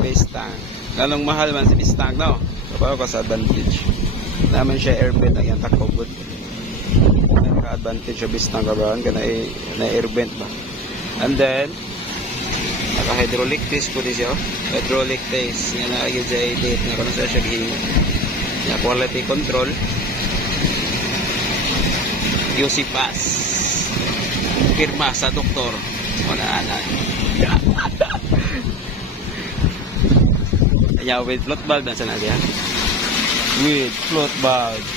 base tank. Lalong mahal man si base tank, no? Kapag ko sa advantage. Naman siya airbent ang yan takobot. Naka-advantage sa base tank kabahan ka na airbent ba. And then, naka-hydraulic test po din siya. Hydraulic test. Yan na agad sa date na kung saan siya gihinga. Yan, quality control. QC pass. Pirma sa doktor. Wala. Kaya with float valve nasa na diyan. With float valve.